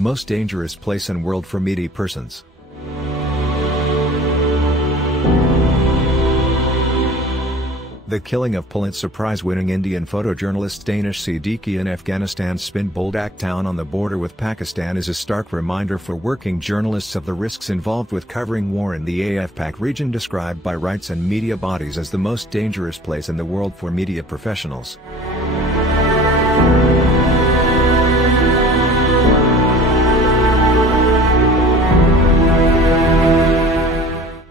Most dangerous place in world for media persons. The killing of Pulitzer Prize-winning Indian photojournalist Danish Siddiqui in Afghanistan's Spin Boldak town on the border with Pakistan is a stark reminder for working journalists of the risks involved with covering war in the Af-Pak region, described by rights and media bodies as the most dangerous place in the world for media professionals.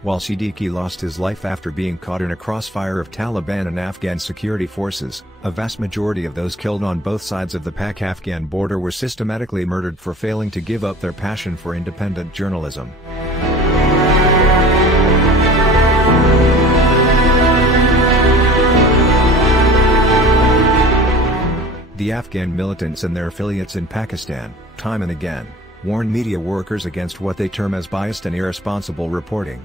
While Siddiqui lost his life after being caught in a crossfire of Taliban and Afghan security forces, a vast majority of those killed on both sides of the Pak-Afghan border were systematically murdered for failing to give up their passion for independent journalism. The Afghan militants and their affiliates in Pakistan, time and again, warn media workers against what they term as biased and irresponsible reporting.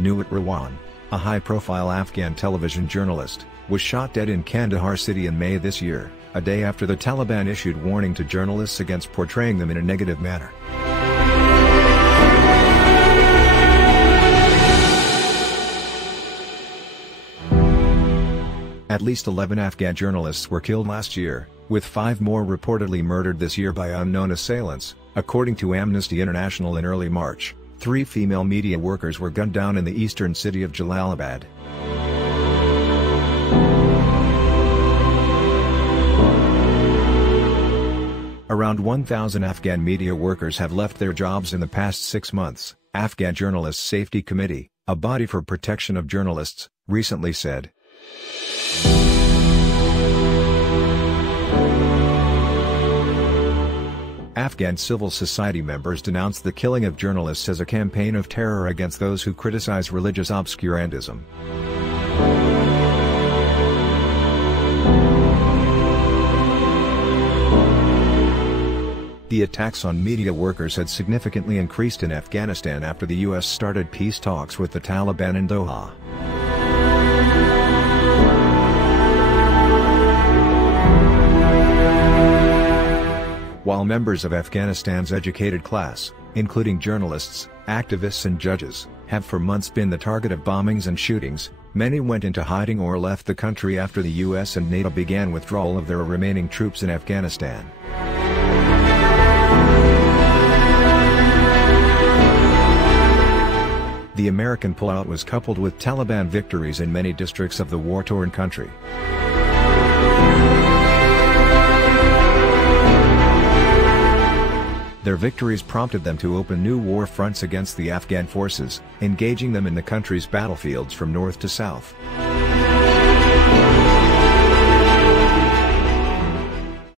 Newat Rawan, a high-profile Afghan television journalist, was shot dead in Kandahar city in May this year, a day after the Taliban issued warning to journalists against portraying them in a negative manner. At least 11 Afghan journalists were killed last year, with 5 more reportedly murdered this year by unknown assailants, according to Amnesty International. In early March, 3 female media workers were gunned down in the eastern city of Jalalabad. Around 1,000 Afghan media workers have left their jobs in the past 6 months, Afghan Journalists Safety Committee, a body for protection of journalists, recently said. Afghan civil society members denounced the killing of journalists as a campaign of terror against those who criticize religious obscurantism. The attacks on media workers had significantly increased in Afghanistan after the U.S. started peace talks with the Taliban in Doha. While members of Afghanistan's educated class, including journalists, activists and judges, have for months been the target of bombings and shootings, many went into hiding or left the country after the US and NATO began withdrawal of their remaining troops in Afghanistan. The American pullout was coupled with Taliban victories in many districts of the war-torn country. Their victories prompted them to open new war fronts against the Afghan forces, engaging them in the country's battlefields from north to south.